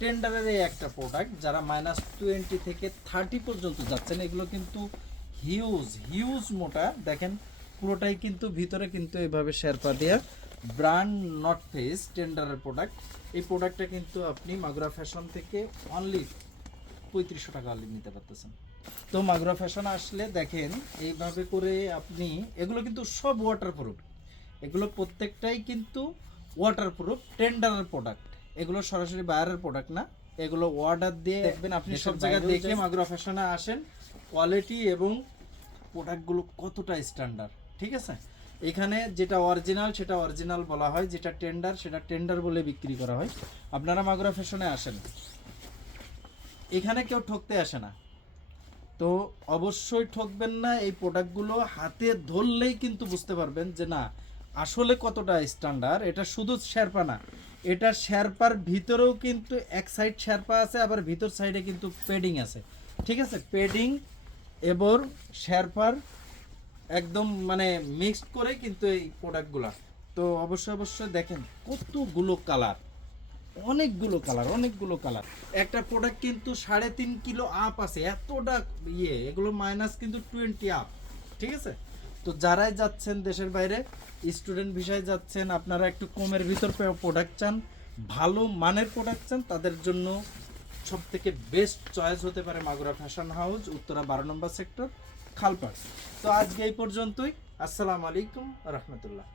টেন্ডারের এই একটা প্রোডাক্ট যারা -20 থেকে 30 পর্যন্ত যাচ্ছেন, এগুলো কিন্তু হিউজ হিউজ মোটা। দেখেন পুরোটাই কিন্তু ভিতরে কিন্তু এইভাবে শেরপা দেয়া ব্র্যান্ড নট ফেস টেন্ডারের প্রোডাক্ট। এই প্রোডাক্টটা কিন্তু আপনি মাগুরা ফ্যাশন থেকে অনলি 3500 টাকা অনলি নিতে পারতেছেন। তো মাগুরা ফ্যাশন আসলে দেখেন এইভাবে করে আপনি, এগুলো কিন্তু সব ওয়াটারপ্রুফ, এগুলো প্রত্যেকটাই কিন্তু ওয়াটারপ্রুফ টেন্ডারের প্রোডাক্ট। এগুলো সরাসরি বায়ারের প্রোডাক্ট না, এগুলো অর্ডার দিয়ে দেখবেন। আপনি সব জায়গায় দেখে মাগুরা ফ্যাশনে আসেন, কোয়ালিটি এবং প্রোডাক্টগুলো কতটা স্ট্যান্ডার্ড, ঠিক আছে। এখানে যেটা অরিজিনাল সেটা অরিজিনাল বলা হয়, যেটা টেন্ডার সেটা টেন্ডার বলে বিক্রি করা হয়। আপনারা মাগুরা ফ্যাশনে আসেন, এখানে কেউ ঠকতে আসে না, তো অবশ্যই ঠকবেন না। এই প্রোডাক্টগুলো হাতে ধরলেই কিন্তু বুঝতে পারবেন যে না আসলে কতটা স্ট্যান্ডার্ড। এটা শুধু শেরপা না, এটা শেরপার ভিতরেও কিন্তু এক সাইড শেরপা আছে, আবার ভিতর সাইডে কিন্তু পেডিং আছে, ঠিক আছে। পেডিং এবং শেরপার একদম মানে মিক্সড করে কিন্তু এই প্রোডাক্টগুলা। তো অবশ্যই অবশ্যই দেখেন কতগুলো কালার, অনেকগুলো কালার। একটা প্রোডাক্ট কিন্তু 3.5 কিলো আপ আছে, এতটা ইয়ে, এগুলো মাইনাস কিন্তু 20 আপ, ঠিক আছে। তো যারাই যাচ্ছেন দেশের বাইরে, স্টুডেন্ট ভিসায় যাচ্ছেন, আপনারা একটু কমের ভিতর প্রোডাক্ট চান, ভালো মানের প্রোডাক্ট চান, তাদের জন্য সব থেকে বেস্ট চয়েস হতে পারে মাগুরা ফ্যাশন হাউস, উত্তরা 12 নম্বর সেক্টর, খালপাড়। তো আজকে এই পর্যন্তই। আসসালামু আলাইকুম রহমতুল্লাহ।